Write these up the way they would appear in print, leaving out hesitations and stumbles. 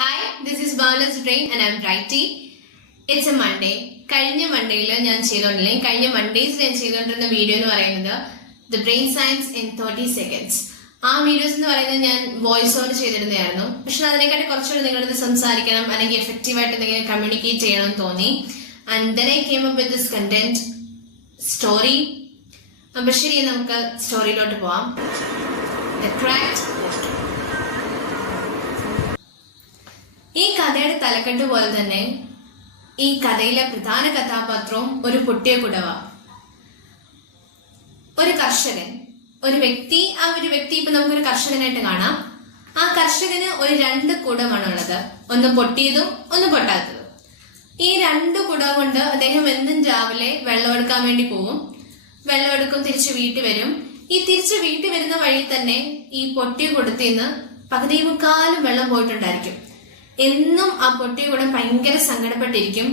Hi, this is Bala's Brain and I'm Brighty. It's a Monday. കഴിഞ്ഞ മൺഡേയിൽ ഞാൻ ചെയ്തോണ്ടില്ലെങ്കിൽ കഴിഞ്ഞ Mondays ഞാൻ ചെയ്തുകൊണ്ടിരുന്ന വീഡിയോ എന്ന് പറയുന്നത് the brain science in 30 seconds. ആ വീഡിയോസ് എന്ന് പറയുന്നത് ഞാൻ വോയിസ് ഓവർ ചെയ്തിരുന്നതായിരുന്നു. പക്ഷെ അതിനെക്കാട്ടി കുറച്ചുകൂടി നിങ്ങളത് സംസാരിക്കണം അല്ലെങ്കിൽ എഫക്റ്റീവായിട്ട് എന്തെങ്കിലും കമ്മ്യൂണിക്കേറ്റ് ചെയ്യണം എന്ന് തോന്നി. And then I came up with this content story. അപ്പൊ ശരി, നമുക്ക് സ്റ്റോറിയിലോട്ട് പോവാം. ഈ കഥയുടെ തലക്കെട്ട് പോലെ തന്നെ ഈ കഥയിലെ പ്രധാന കഥാപാത്രവും ഒരു പൊട്ടിയ കുടവ. ഒരു കർഷകൻ, ഒരു വ്യക്തി ഇപ്പൊ നമുക്കൊരു കർഷകനായിട്ട് കാണാം. ആ കർഷകന് ഒരു 2 കുടമാണ് ഉള്ളത്, ഒന്ന് പൊട്ടിയതും ഒന്ന് പൊട്ടാത്തതും. ഈ 2 കുട കൊണ്ട് അദ്ദേഹം എന്നും രാവിലെ വെള്ളമെടുക്കാൻ വേണ്ടി പോവും. വെള്ളമെടുക്കും, തിരിച്ചു വീട്ടിൽ വരും. ഈ തിരിച്ചു വീട്ടിൽ വരുന്ന വഴി തന്നെ ഈ പൊട്ടിയ കുടത്തിന്ന് പകുതി മുക്കാലും വെള്ളം പോയിട്ടുണ്ടായിരിക്കും. എന്നും ആ പൊട്ടിയ കുടം ഭയങ്കര സങ്കടപ്പെട്ടിരിക്കും.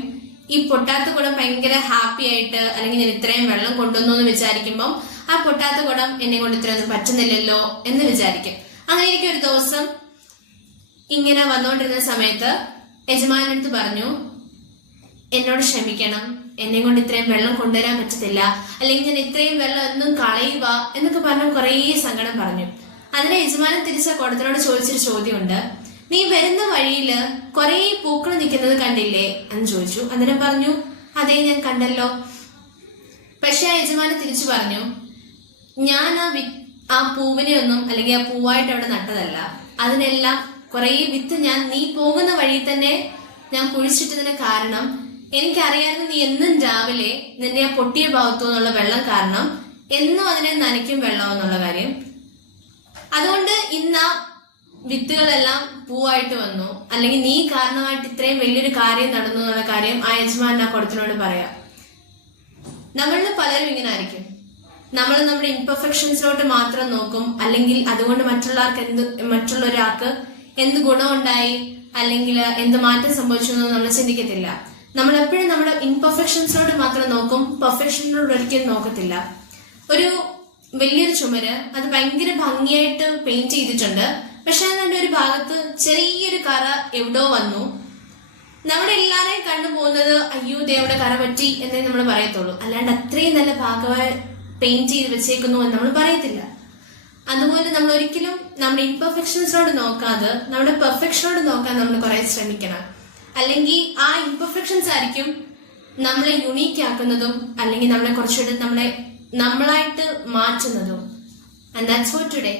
ഈ പൊട്ടാത്ത കുടം ഭയങ്കര ഹാപ്പി ആയിട്ട്, അല്ലെങ്കിൽ ഞാൻ ഇത്രയും വെള്ളം കൊണ്ടുവന്നു എന്ന് വിചാരിക്കുമ്പോൾ ആ പൊട്ടാത്ത കുടം എന്നെ കൊണ്ട് ഇത്രയൊന്നും പറ്റുന്നില്ലല്ലോ എന്ന് വിചാരിക്കും. അങ്ങനെ എനിക്ക് ഒരു ദിവസം ഇങ്ങനെ വന്നുകൊണ്ടിരുന്ന സമയത്ത് യജമാനടുത്ത് പറഞ്ഞു, എന്നോട് ക്ഷമിക്കണം, എന്നെ കൊണ്ട് ഇത്രയും വെള്ളം കൊണ്ടുവരാൻ പറ്റത്തില്ല, അല്ലെങ്കിൽ ഞാൻ ഇത്രയും വെള്ളം എന്നും കളയുക എന്നൊക്കെ പറഞ്ഞ് കുറേ സങ്കടം പറഞ്ഞു. അതിന് യജമാനൻ തിരിച്ച കുടത്തിനോട് ചോദിച്ചൊരു ചോദ്യമുണ്ട്, നീ വരുന്ന വഴിയില് കുറെ പൂക്കൾ നിൽക്കുന്നത് കണ്ടില്ലേ എന്ന് ചോദിച്ചു. അന്നേരം പറഞ്ഞു, അതേ ഞാൻ കണ്ടല്ലോ. പക്ഷെ ആ യജമാനൻ തിരിച്ചു പറഞ്ഞു, ഞാൻ ആ പൂവിനെ ഒന്നും അല്ലെങ്കിൽ ആ പൂവായിട്ട് അവിടെ നട്ടതല്ല. അതിനെല്ലാം കുറെ വിത്ത് ഞാൻ നീ പോകുന്ന വഴി തന്നെ ഞാൻ കുഴിച്ചിട്ടതിന് കാരണം എനിക്കറിയാമായിരുന്നു നീ എന്നും രാവിലെ നിന്റെ ആ പൊട്ടിയ ഭാഗത്തു നിന്നുള്ള വെള്ളം കാരണം എന്നും അതിനെ നനയ്ക്കും വെള്ളം എന്നുള്ള കാര്യം. അതുകൊണ്ട് ഇന്ന് വിത്തുകളെല്ലാം പൂവായിട്ട് വന്നു, അല്ലെങ്കിൽ നീ കാരണമായിട്ട് ഇത്രയും വലിയൊരു കാര്യം നടന്നു എന്നുള്ള കാര്യം ആ യജമാൻ ആ കുടത്തിനോട് പറയാം. നമ്മളിൽ പലരും ഇങ്ങനെ ആയിരിക്കും. നമ്മൾ നമ്മുടെ ഇംപെർഫെക്ഷൻസിലോട്ട് മാത്രം നോക്കും, അല്ലെങ്കിൽ അതുകൊണ്ട് മറ്റുള്ളൊരാൾക്ക് എന്ത് ഗുണമുണ്ടായി അല്ലെങ്കിൽ എന്ത് മാറ്റം സംഭവിച്ചു എന്ന് നമ്മൾ ചിന്തിക്കത്തില്ല. നമ്മൾ എപ്പോഴും നമ്മുടെ ഇംപെർഫെക്ഷൻസിലോട്ട് മാത്രം നോക്കും, പെർഫെക്ഷനിലോട്ട് ഒരിക്കലും നോക്കത്തില്ല. ഒരു വലിയൊരു ചുമര് അത് ഭയങ്കര ഭംഗിയായിട്ട് പെയിന്റ് ചെയ്തിട്ടുണ്ട്, പക്ഷെ അതിന്റെ ഒരു ഭാഗത്ത് ചെറിയൊരു കറ എവിടോ വന്നു. നമ്മുടെ എല്ലാരെയും കണ്ടു പോകുന്നത് അയ്യോ ദേവിടെ കറ പറ്റി എന്നേ നമ്മൾ പറയത്തുള്ളൂ, അല്ലാണ്ട് അത്രയും നല്ല ഭാഗമായി പെയിന്റ് ചെയ്ത് വെച്ചേക്കുന്നു എന്ന് നമ്മൾ പറയത്തില്ല. അതുപോലെ നമ്മൾ ഒരിക്കലും നമ്മുടെ ഇംപെർഫെക്ഷൻസിനോട് നോക്കാതെ നമ്മുടെ പെർഫെക്ഷനോട് നോക്കാൻ നമ്മൾ കുറെ ശ്രമിക്കണം. അല്ലെങ്കിൽ ആ ഇംപെർഫെക്ഷൻസ് ആയിരിക്കും നമ്മളെ യുണീക്ക് ആക്കുന്നതും, അല്ലെങ്കിൽ നമ്മളെ കുറച്ചുകൂടി നമ്മളായിട്ട് മാറ്റുന്നതും. And that's for today.